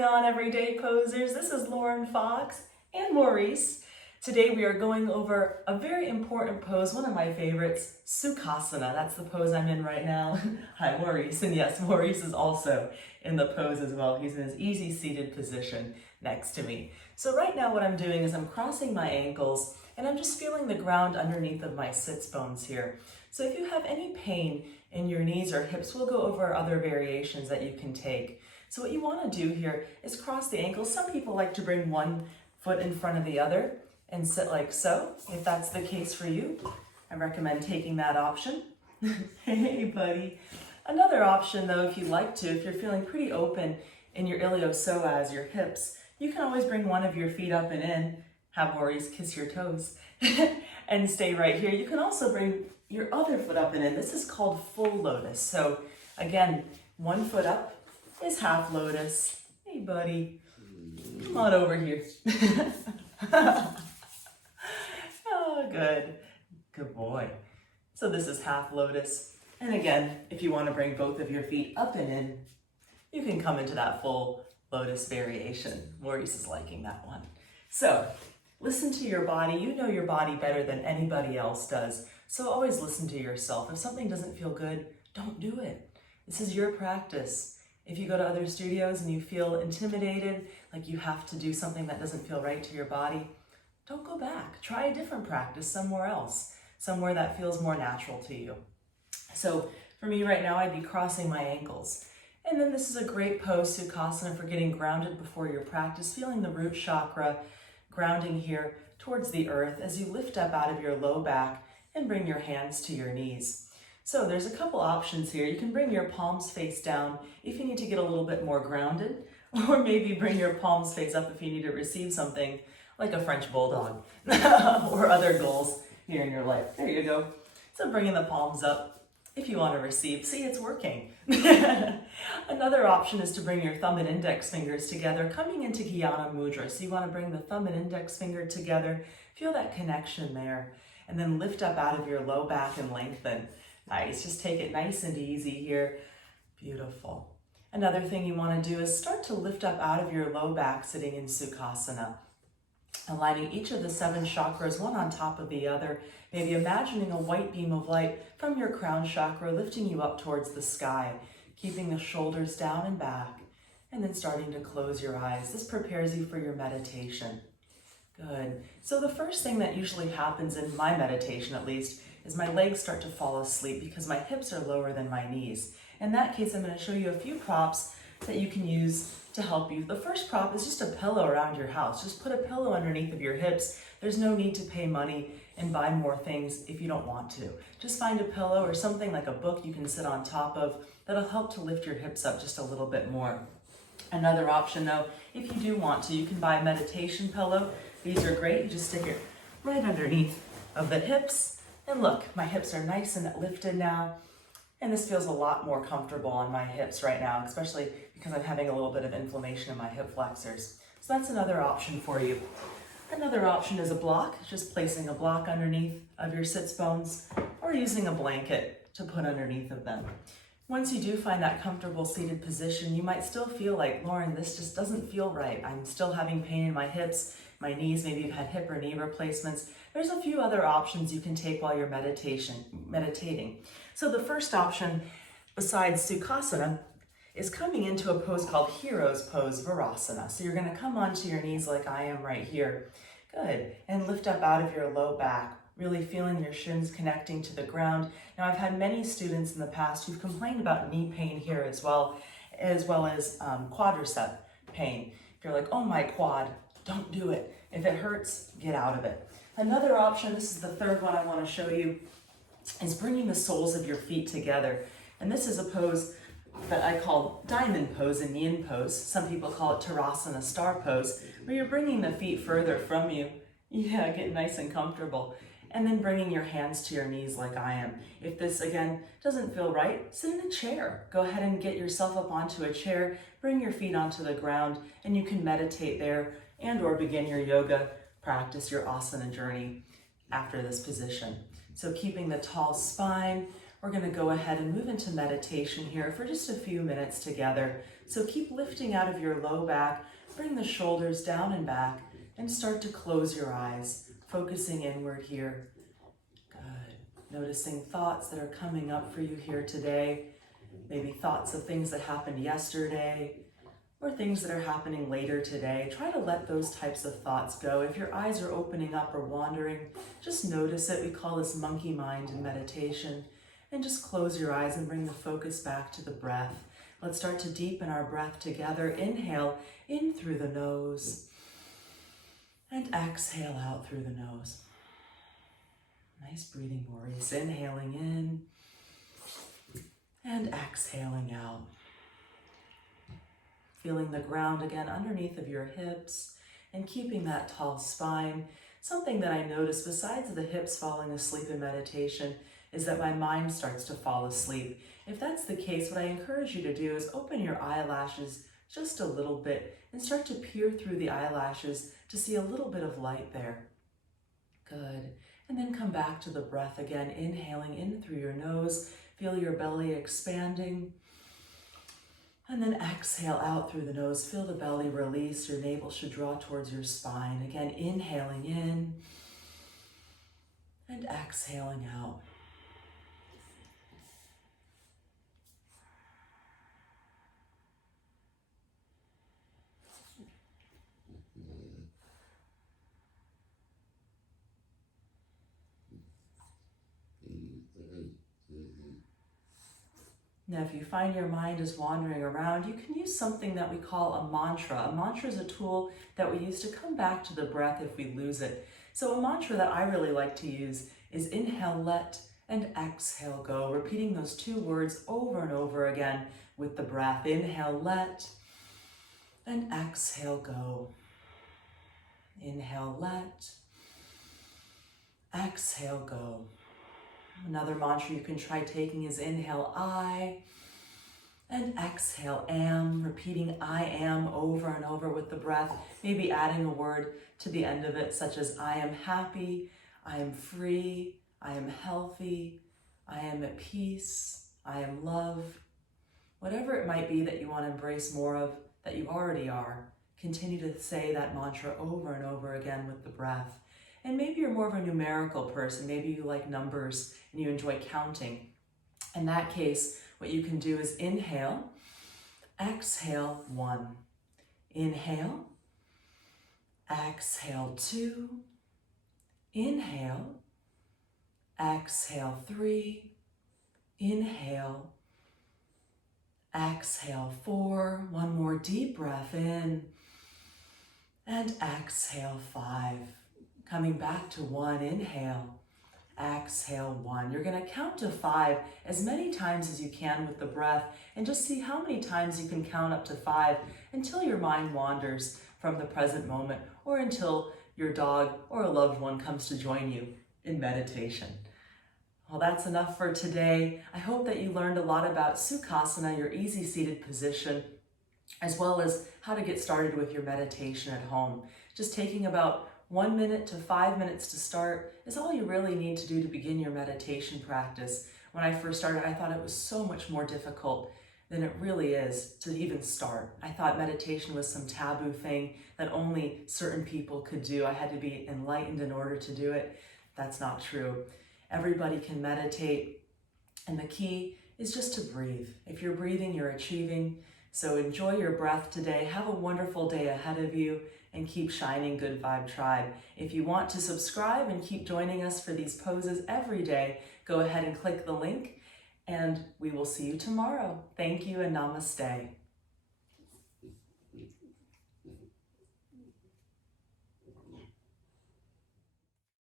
going on, everyday posers? This is Lauren Fox and Maurice. Today we are going over a very important pose, one of my favorites, Sukhasana. That's the pose I'm in right now. Hi, Maurice. And yes, Maurice is also in the pose as well. He's in his easy seated position next to me. So right now what I'm doing is I'm crossing my ankles and I'm just feeling the ground underneath of my sits bones here. So if you have any pain in your knees or hips, we'll go over other variations that you can take. So what you want to do here is cross the ankles. Some people like to bring one foot in front of the other and sit like so. If that's the case for you, I recommend taking that option. Hey, buddy. Another option, though, if you'd like to, if you're feeling pretty open in your iliopsoas, your hips, you can always bring one of your feet up and in, have Maurice kiss your toes, and stay right here. You can also bring your other foot up and in. This is called full lotus. So again, one foot up is half lotus. Hey, buddy. Come on over here. Oh, good. Good boy. So this is half lotus. And again, if you want to bring both of your feet up and in, you can come into that full lotus variation. Maurice is liking that one. So listen to your body. You know your body better than anybody else does. So always listen to yourself. If something doesn't feel good, don't do it. This is your practice. If you go to other studios and you feel intimidated, like you have to do something that doesn't feel right to your body, don't go back. Try a different practice somewhere else, somewhere that feels more natural to you. So for me right now, I'd be crossing my ankles. And then this is a great pose, Sukhasana, for getting grounded before your practice, feeling the root chakra grounding here towards the earth as you lift up out of your low back and bring your hands to your knees. So there's a couple options here. You can bring your palms face down if you need to get a little bit more grounded, or maybe bring your palms face up if you need to receive something like a French bulldog or other goals here in your life. There you go. So bringing the palms up if you want to receive. See, it's working. Another option is to bring your thumb and index fingers together, coming into kiana mudra. So you want to bring the thumb and index finger together, feel that connection there, and then lift up out of your low back and lengthen. Nice, just take it nice and easy here. Beautiful. Another thing you want to do is start to lift up out of your low back sitting in Sukhasana, aligning each of the 7 chakras, one on top of the other, maybe imagining a white beam of light from your crown chakra lifting you up towards the sky, keeping the shoulders down and back, and then starting to close your eyes. This prepares you for your meditation. Good. So the first thing that usually happens in my meditation, at least, is my legs start to fall asleep because my hips are lower than my knees. In that case, I'm going to show you a few props that you can use to help you. The first prop is just a pillow around your house. Just put a pillow underneath of your hips. There's no need to pay money and buy more things if you don't want to. Just find a pillow or something like a book you can sit on top of that'll help to lift your hips up just a little bit more. Another option though, if you do want to, you can buy a meditation pillow. These are great. You just stick it right underneath of the hips. And look, my hips are nice and lifted now. And this feels a lot more comfortable on my hips right now, especially because I'm having a little bit of inflammation in my hip flexors. So that's another option for you. Another option is a block, just placing a block underneath of your sits bones or using a blanket to put underneath of them. Once you do find that comfortable seated position, you might still feel like, Lauren, this just doesn't feel right. I'm still having pain in my hips, my knees, maybe you've had hip or knee replacements. There's a few other options you can take while you're meditating. So the first option, besides Sukhasana, is coming into a pose called Hero's Pose, Virasana. So you're going to come onto your knees like I am right here. Good. And lift up out of your low back, really feeling your shins connecting to the ground. Now, I've had many students in the past who've complained about knee pain here as well as quadricep pain. If you're like, oh, my quad, don't do it. If it hurts, get out of it. Another option, this is the third one I want to show you, is bringing the soles of your feet together. And this is a pose that I call diamond pose and yin pose. Some people call it Tarasana star pose, where you're bringing the feet further from you. Yeah, get nice and comfortable. And then bringing your hands to your knees like I am. If this, again, doesn't feel right, sit in a chair. Go ahead and get yourself up onto a chair, bring your feet onto the ground, and you can meditate there and or begin your yoga practice, your asana journey after this position. So keeping the tall spine, we're going to go ahead and move into meditation here for just a few minutes together. So keep lifting out of your low back, bring the shoulders down and back, and start to close your eyes, focusing inward here. Good. Noticing thoughts that are coming up for you here today. Maybe thoughts of things that happened yesterday or things that are happening later today. Try to let those types of thoughts go. If your eyes are opening up or wandering, just notice it. We call this monkey mind in meditation. And just close your eyes and bring the focus back to the breath. Let's start to deepen our breath together. Inhale in through the nose and exhale out through the nose. Nice breathing, Maurice. Inhaling in and exhaling out. Feeling the ground again underneath of your hips and keeping that tall spine. Something that I notice besides the hips falling asleep in meditation is that my mind starts to fall asleep. If that's the case, what I encourage you to do is open your eyelashes just a little bit and start to peer through the eyelashes to see a little bit of light there. Good. And then come back to the breath again, inhaling in through your nose. Feel your belly expanding. And then exhale out through the nose. Feel the belly release. Your navel should draw towards your spine. Again, inhaling in and exhaling out. Now, if you find your mind is wandering around, you can use something that we call a mantra. A mantra is a tool that we use to come back to the breath if we lose it. So a mantra that I really like to use is inhale, let, and exhale, go. Repeating those two words over and over again with the breath. Inhale, let, and exhale, go. Inhale, let, exhale, go. Another mantra you can try taking is inhale, I, and exhale, am. Repeating I am over and over with the breath. Maybe adding a word to the end of it, such as I am happy, I am free, I am healthy, I am at peace, I am love. Whatever it might be that you want to embrace more of, that you already are, continue to say that mantra over and over again with the breath. And maybe you're more of a numerical person. Maybe you like numbers and you enjoy counting. In that case, what you can do is inhale, exhale 1. Inhale, exhale 2. Inhale, exhale 3. Inhale, exhale 4. One more deep breath in. And exhale 5. Coming back to 1, inhale, exhale 1. You're going to count to 5 as many times as you can with the breath and just see how many times you can count up to 5 until your mind wanders from the present moment or until your dog or a loved one comes to join you in meditation. Well, that's enough for today. I hope that you learned a lot about Sukhasana, your easy seated position, as well as how to get started with your meditation at home. Just taking about 1 minute to 5 minutes to start is all you really need to do to begin your meditation practice. When I first started, I thought it was so much more difficult than it really is to even start. I thought meditation was some taboo thing that only certain people could do. I had to be enlightened in order to do it. That's not true. Everybody can meditate, and the key is just to breathe. If you're breathing, you're achieving. So enjoy your breath today. Have a wonderful day ahead of you, and keep shining, Good Vibe Tribe. If you want to subscribe and keep joining us for these poses every day, go ahead and click the link, and we will see you tomorrow. Thank you and namaste.